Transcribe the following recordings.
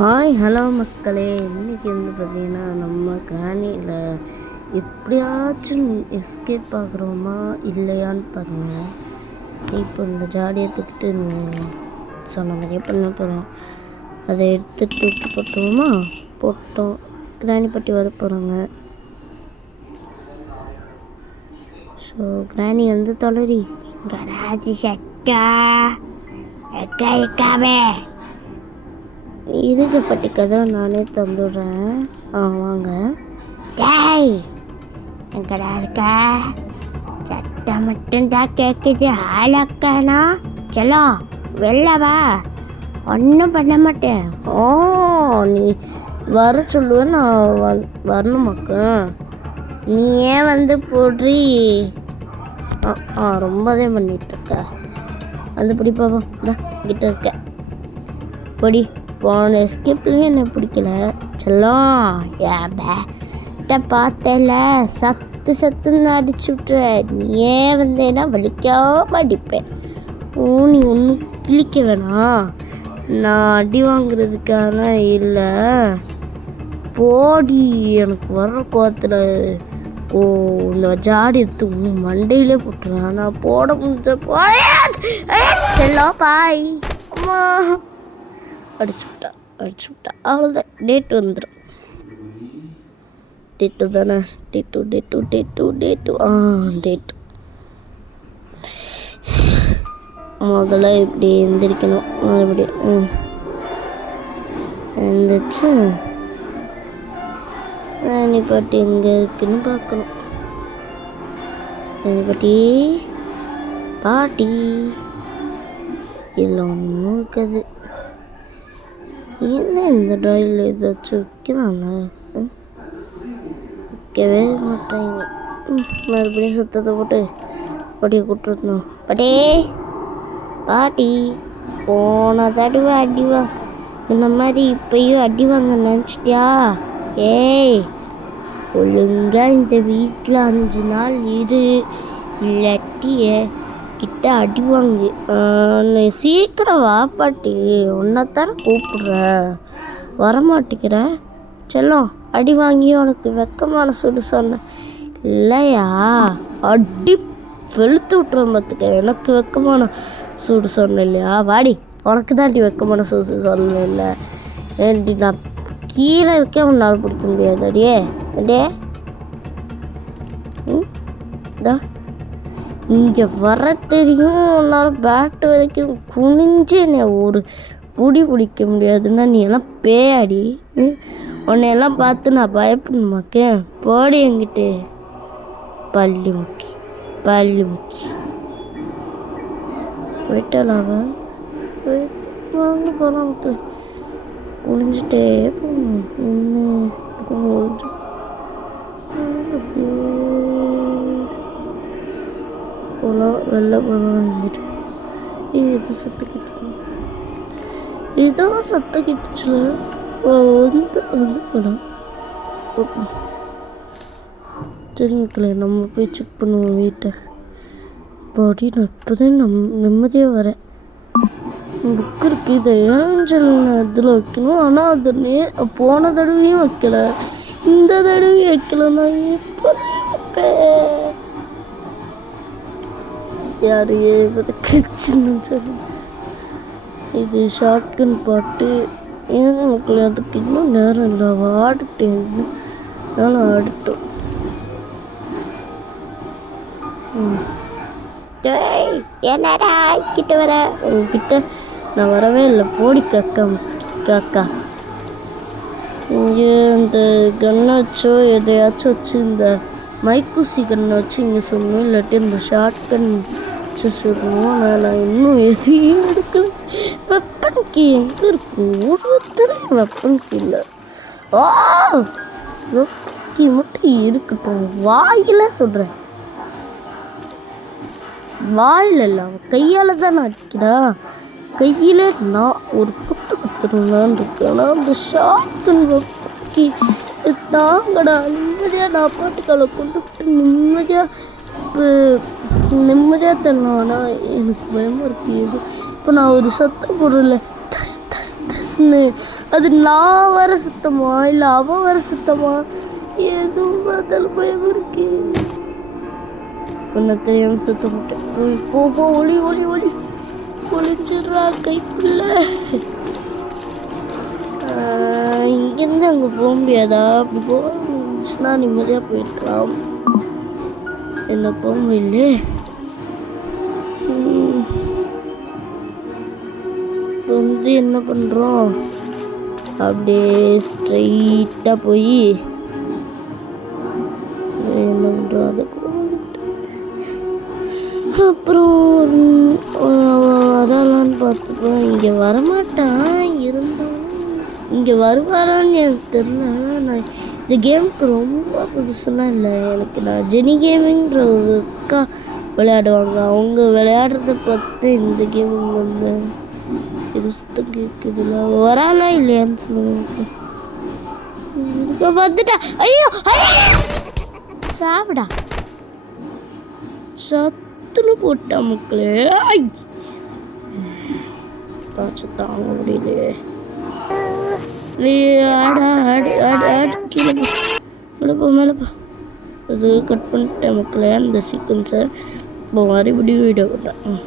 Hi hello மக்களே, இன்றைக்கி வந்து பார்த்திங்கன்னா நம்ம கிராணியில் எப்படியாச்சும் எஸ்கேப் ஆகுறோமா இல்லையான்னு பாருங்கள். இப்போ இந்த ஜாடியை தூக்கிட்டு சொன்ன மாதிரியே பண்ண போகிறேன். அதை எடுத்து தூக்கி போட்டோமா, போட்டோம். கிராணி பட்டி வர போகிறாங்க. ஸோ கிராணி வந்து தொலரி கடாச்சி சக்கா எக்கா எக்காவே இருக்கப்பட்டி கதை நானே தந்துடுறேன். வாங்க. டேய் எங்கடா இருக்கா? சட்டம் மட்டும் தான் கேட்குது. ஆளக்கானா செல்லம் வெளிலவா, ஒன்றும் பண்ண மாட்டேன். நீ வர சொல்லுவேன், நான் வரணுமாக்கா? நீ ஏன் வந்து போடுறி? ரொம்பதே பண்ணிகிட்ருக்க. அந்த பிடி பாப்போம், கிட்ட இருக்க பொடி. போன எஸ்கேப்லேயும் என்ன பிடிக்கல செல்லம். ஏன் பார்த்தேல, சத்துன்னு அடிச்சு விட்டுருவேன். நீ ஏன் வந்தேன்னா வலிக்காமல் அடிப்பேன். நீ ஒன்றும் கிழிக்க வேணாம். நான் அடி வாங்குறதுக்கான இல்லை. போடி, எனக்கு வர்ற கோவத்தில் இந்த ஜாடி எடுத்து மண்டையிலே போட்டுருவேன். நான் போட முடிஞ்ச செல்லம் பாய். அம்மா அடிச்சு விட்டா அவ்வளோதான். டேட்டு வந்துடும். டேட்டு தானே, டேட்டு முதல்ல இப்படி எந்திரிக்கணும். இப்படி எந்திரிச்சு ராணி பாட்டி எங்கே இருக்குன்னு பார்க்கணும். ராணி பாட்டி இல்லை ஒன்றும் இருக்காது. இந்த ட்ராயில் ஏதாச்சும் வைக்கலாம்ல, வைக்கவே மாட்டாங்க. மறுபடியும் சுத்தத்தை போட்டு பாட்டியை கூப்பிட்டுருந்தோம். பாட்டி போன தடவை அடிவா இந்த மாதிரி இப்பயும் அடிவாங்க நினச்சிட்டியா? ஏய் ஒழுங்கா இந்த வீட்டில் 5 நாள் இரு, இல்லாட்டி கிட்ட அடிவாங்க. சீக்கிரம் வா பாட்டி, உன்னைத்தானே கூப்பிடுற, வரமாட்டேங்கிற செல்லம். அடி வாங்கி உனக்கு வெக்கமான சொல்லு சொன்ன இல்லையா? அடி வெளுத்து விட்டுருவேன் பார்த்துக்க. எனக்கு வெக்கமான சூடு சொன்னேன் இல்லையா? வாடி, உனக்கு தாண்டி வெக்கமான சூடு சொன்னேன் இல்லை? ஏன்டி நான் கீழே இருக்கே, உன்னால் பிடிக்க முடியாது. அடியே இங்கே வர தெரியும். உன்னால் பேட்டு வரைக்கும் குனிஞ்சு என்னை ஒரு பிடிக்க முடியாதுன்னா நீ எல்லாம் பேயாடி. உன்னையெல்லாம் பார்த்து நான் பயப்படணுமாக்கே? போடி என்கிட்ட. பள்ளி முக்கி போயிட்டாலாவ வாங்க போகலாம். குனிஞ்சிட்டே போகணும். இன்னும் போகலாம், வெளில போகலாம். வந்துட்டு இது சத்தம் கிட்டுச்சுல வந்து போகலாம். திரும்பிக்கல, நம்ம போய் செக் பண்ணுவோம் வீட்டை. பாடி நான் இப்போதான் நிம்மதியாக வரேன். புக் இருக்குது, இதை ஏஞ்சல் இதில் வைக்கணும். ஆனால் அதை போன தடவையும் வைக்கல, இந்த தடவையும் வைக்கல. நான் எப்போ வைப்பேன்? யார் கிச்சின்னு சொல்லி இது ஷார்ட்கன் பாட்டு. ஏன் மக்கள், அதுக்கு இன்னும் நேரம் இல்லை. ஆடிட்டேன், அதனால் ஆடிட்டோம். என்னடா கிட்ட வர? உங்ககிட்ட நான் வரவே இல்லை. போடி காக்கா. இங்கே இந்த கன்னை வச்சோ எதையாச்சும் வச்சு, இந்த மைக்கூசி கன்னை வச்சு இங்கே சொல்லணும், இல்லாட்டி இந்த ஷார்ட் கன் வச்சு சொல்லணும். நான் இன்னும் எதையும் எடுக்கல. வெப்பன் கீ எங்கே இருக்கு? ஒருத்தரையும் வெப்பன் கீ இல்லை. வெப்பன் கீ மட்டும் இருக்கட்டும். வாயில சொல்கிறேன், வாயில் இல்லை, அவன் கையால் தான் நான் அடிக்கிறா. கையில் நான் ஒரு குத்துருந்தான்னு இருக்கேன். ஆனால் அந்த ஷார்ட்கன் வெப்பக்கி தாங்கடா. நிம்மதியாக நான் பாட்டுக்கால கொண்டு போட்டு நிம்மதியாக தரலாம். ஆனால் எனக்கு பயமாக இருக்குது. இப்போ நான் ஒரு சத்தம் போடுறல, தஸ் தஸ் தஸ் புஸ்ன்னு. அது நான் வர சுத்தமா இல்லை அவன் வர சுத்தமா எதுவும் பார்த்தாலும் பயம் இருக்கு. ஒன்ன தெரியாம சுத்த மாட்டேன். போ ஒளி ஒளி ஒளி ஒளிச்சிடுறா கைக்குள்ள. இங்கேருந்து அங்கே போக முடியாதா? அப்படி போச்சுன்னா நிம்மதியாக போயிருக்கலாம். என்ன போக முடியல. இப்போ வந்து என்ன பண்ணுறோம், அப்படியே ஸ்ட்ரைட்டாக போய் என்ன பண்ணுறோம் அதை கூட வந்துட்டு அப்புறம் வரலான்னு பார்த்துப்போம். இங்கே வரமாட்டான், இருந்தாலும் இங்கே வருவாரான்னு எனக்கு தெரியல. நான் இந்த கேமுக்கு ரொம்ப புதுசுலாம் இல்லை எனக்கு. நான் ஜெனி கேமிங்கிற ஒரு அக்கா விளையாடுவாங்க, அவங்க விளையாடுறத பார்த்து இந்த கேமிங் வந்து இது சுத்தம் கேட்குதுல. வரானா இல்லையான்னு சொல்லுங்க. வந்துட்டா. ஐயோ சாப்பிடா சத்துன்னு போட்டா மக்களே. காய்ச்ச தாங்க முடியலையே. கீழே மேலப்பா. அது கட் பண்ணிட்டேன் மக்களே அந்த சீக்வன்ஸை. இப்போ மறுபடியும் வீடியோ போட்டேன்.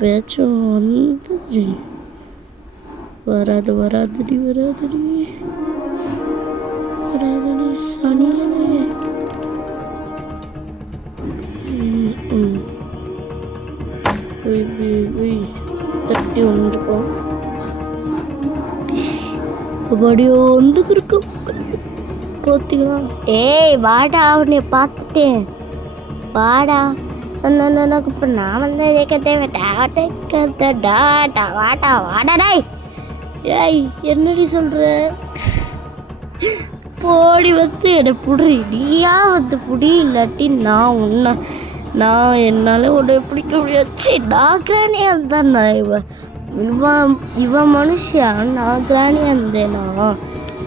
பேச்சும் வந்து வராதுடி சனியனே. தட்டி வந்துருக்கோம். கபடியோ வந்து இருக்கும் பார்த்தீங்களா? ஏய் வாடா, அவனை பார்த்துட்டேன் வாடா. இப்போ நான் வந்து வாடா டாய். ஏய் என்னடி சொல்ற? போடி வந்து என்னை புடி. நீயா வந்து புடி, இல்லாட்டி நான் என்னால் உன்னை பிடிக்க முடியாச்சு. நான் கிராணியாக இருந்தான். இவன் மனுஷன், நான் கிராணியாக இருந்தேனா?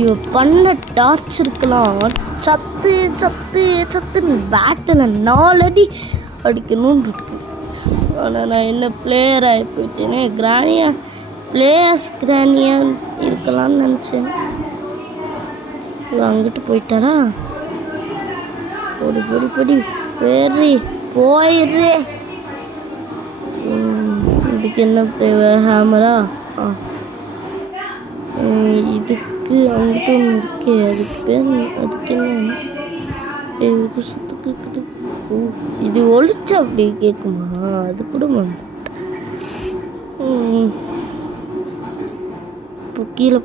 இவன் பண்ண டார்ச்சருக்கலாம் சத்துன்னு பேட்டில் 4 அடி அடிக்கணும்னு இருக்கு. ஆனால் நான் என்ன பிளேயர் ஆகி போயிட்டேனே. கிராணியாக இருக்கலாம்னு நினச்சேன். இவன் அங்கிட்டு போயிட்டாரா? பொடி வேறி போயிடுறே. இதுக்கு என்ன தேவை? ஹேமரா? இதுக்கு அங்கிட்ட ஒன்று இருக்கே, அதுக்கு என்ன? இது சுத்து கேட்குது. இது ஒழிச்சு அப்படி கேட்குமா? அது கூட இப்போ கீழே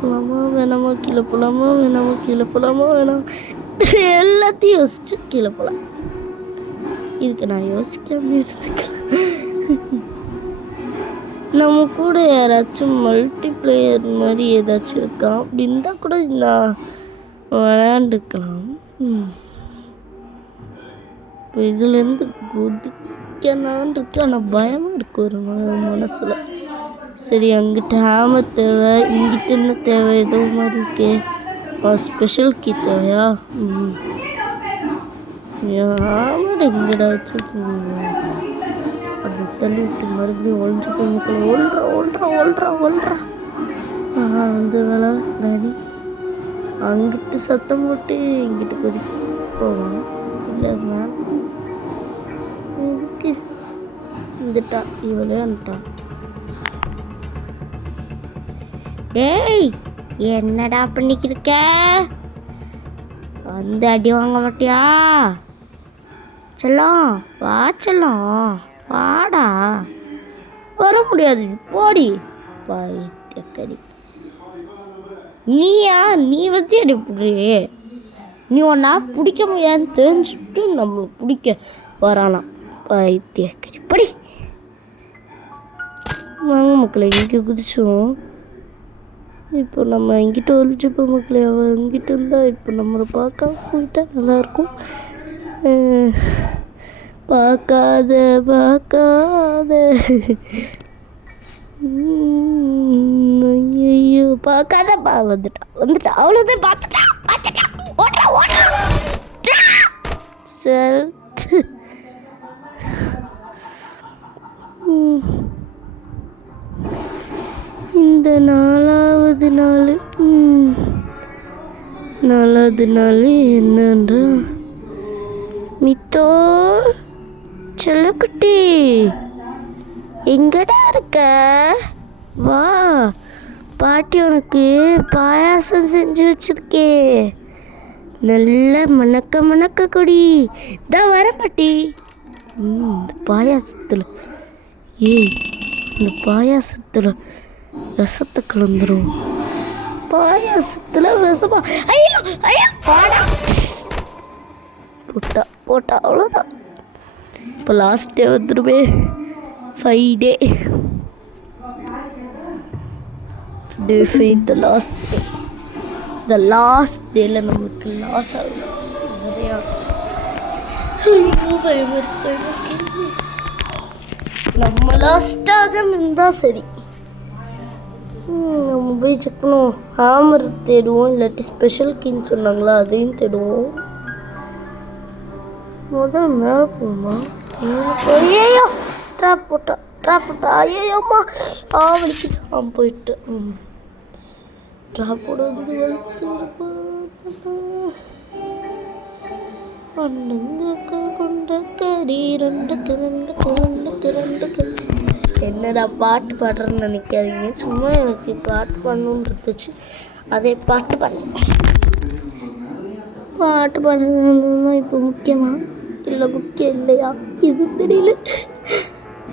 போகலாமா வேணாமா? எல்லாத்தையும் யோசிச்சு கீழே போகலாம். இதுக்கு நான் யோசிக்காம நம்ம கூட யாராச்சும் மல்டிப்ளேயர் மாதிரி ஏதாச்சும் இருக்கா அப்படி இருந்தால் கூட நான் விளையாண்டுக்கலாம். இப்போ இதுலேருந்து குதிக்கலான் இருக்கு, ஆனால் பயமாக இருக்கு ஒரு மனசில். சரி, அங்கிட்ட ஹேமர் தேவை, இங்கிட்ட என்ன தேவை? ஏதோ மாதிரி இருக்கே. ஸ்பெஷல் கீ தேவையா? ஹேமர் எங்கடா வச்சுருக்கீங்க? அப்படி தள்ளி விட்டு மறுபடியும் ஒழிஞ்சுக்கோ மக்கள். ஓல்றா வந்து வேலை ரெடி. அங்கிட்டு சத்தம் போட்டு இங்கிட்டு போவோம். இல்லை மேம் வந்துட்டா, இவளே வந்துட்டா. டேய் என்னடா பண்ணிக்கிருக்க? வந்து அடி வாங்க மாட்டியா? செல்லம் வா, செல்லம் வாடா. வர முடியாது, போடி பைத்தியக்காரி. நீ வந்து அடி புடுறியே. நீ ஒன்றா பிடிக்க முடியாதுன்னு தெரிஞ்சுட்டு நம்மளை பிடிக்க வரானாம் பைத்தியக்காரி. படி வாங்க மக்களை, இங்கே குதிச்சோம். இப்போ நம்ம இங்கிட்ட ஒழிச்சுப்போம் மக்களே. அவள் இங்கிட்ட இருந்தால் இப்போ நம்மளை பார்க்காம போயிட்டா நல்லாயிருக்கும். பார்க்காத ஐயோ பார்க்காத வந்துட்டா அவ்வளோதான். பார்த்துட்டா ஓடுறா சார். இந்த இந்த 4வது நாள். 4வது நாள் என்னன்ற மித்தோ செல்லக்குட்டி எங்கடா இருக்க? வா, பாட்டி உனக்கு பாயாசம் செஞ்சு வச்சிருக்கே. நல்ல மணக்க கொடி. தான் வர பாட்டி. இந்த பாயாசத்தில் இந்த பாயாசத்தில் விஷத்தை கலந்துரும். பாயாசத்தில் விஷமா? ஐயோ ஐயோ, போடா போட்டா அவ்வளோதான். இப்போ லாஸ்ட் டே வந்துடுமே, 5 டே. Day 5, the last டேல நமக்கு லாஸ் ஆகும். நம்ம லாஸ்டாக இருந்தால் சரி. நம்ம போய் செக் பண்ணுவோம். ஹேமர் தேடுவோம், இல்லாட்டி ஸ்பெஷல் கீன்னு சொன்னாங்களா அதையும் தேடுவோம். முதல்ல மேலே போகுமா? ஐயோ, ட்ராப் போட்டா. ஐயோம்மா, வலிக்குது. போயிட்டு ட்ராப் போட வந்து என்னடா பாட்டு பாடுறேன்னு நினைக்காதீங்க. சும்மா எனக்கு பாட்டு பாடணுன்னு இருந்துச்சு, அதே பாட்டு பாடுறேன். பாட்டு பாடுறதுனா இப்போ முக்கியமா இல்லை முக்கியம் இல்லையா இது தெரியல.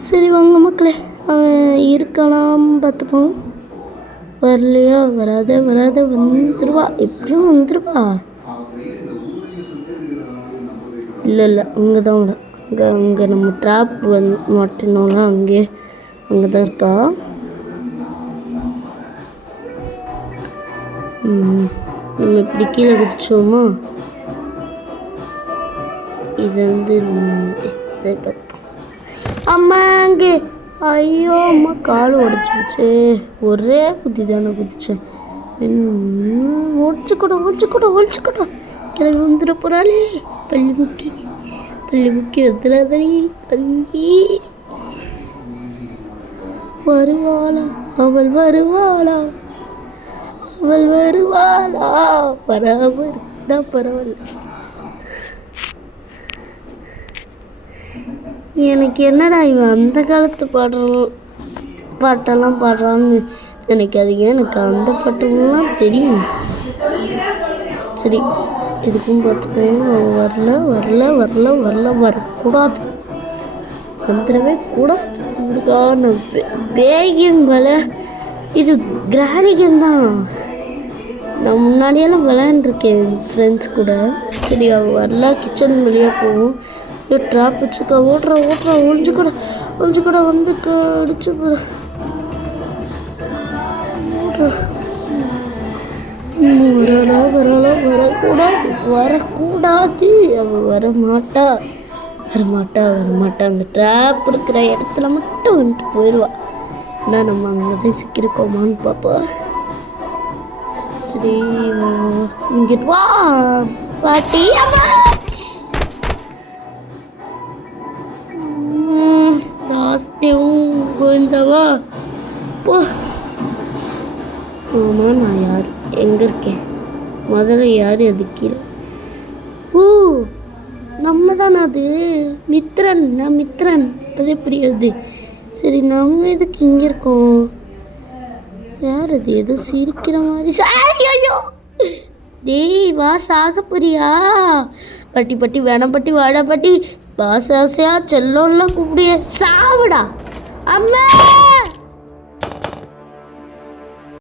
சரி வாங்க மக்களே, அவன் இருக்கலாம் பார்த்துப்போம். வரலையா? வராத வந்துடுவா, எப்படியும் வந்துடுவா. இல்லை அங்கே தான் வரும். அங்கே நம்ம ட்ராப் மாட்டினோம்னா அங்கே தான் இருக்கா. நம்ம இப்படி கீழே குடிச்சோமா, இது வந்து நம்ம அம்மா அங்கே. ஐயோ அம்மா, கால் உடச்சிச்சு. ஒரே குதி தானே குதிச்சேன். ஒழிச்சுக்கூட கிளம்பி வந்துட போகிறாளே. பள்ளி முக்கி வந்துடாதடி பள்ளி. வருவாளா அவள் பரவாயில்ல. எனக்கு என்னடா இவன் அந்த காலத்து பாட்டெல்லாம் பாடுறான்னு நினைக்காதீங்க. எனக்கு அந்த பாட்டுலாம் தெரியும். சரி, இதுக்கும் பார்த்துக்கோங்க. வரக்கூடாது, வந்துடவே கூடாது. இதுக்கான பேகியம் விளை. இது கிராணி கேம் தான். நான் முன்னாடியெல்லாம் விளையாண்டுருக்கேன் ஃப்ரெண்ட்ஸ் கூட. சரி, அவள் வரல. கிச்சன் வெளியே போவோம். ட்ராப் வச்சுக்கா. ஓடுறா ஒழிஞ்சு கூட வந்து அடிச்சு போகிறேன். வரக்கூடாது. அவள் வரமாட்டா. அந்த ட்ராப் இருக்கிற இடத்துல மட்டும் வந்துட்டு போயிடுவா. ஆனால் நம்ம அங்கே தான் சிக்கிருக்கோமான்னு பாப்பா. சரி, இங்கிட்டு வா பாட்டி. கோவிந்தாவா போ. ஆமா, நான் யார், எங்கே இருக்கேன், முதல்ல யார், அது கீழே. நம்ம தானே அது. மித்ரன். அது எப்படி அது? சரி, நம்ம எதுக்கு இங்கே இருக்கோம்? யார் அது? ஏதோ சிரிக்கிற மாதிரி. ஐயோ டேய், வா, சாக போறியா? பட்டி வேணாம் பட்டி, வாடா பட்டி. பாச ஆசையா செல்லோம்லாம் கூப்பிடிய. சாவுடா அம்மா.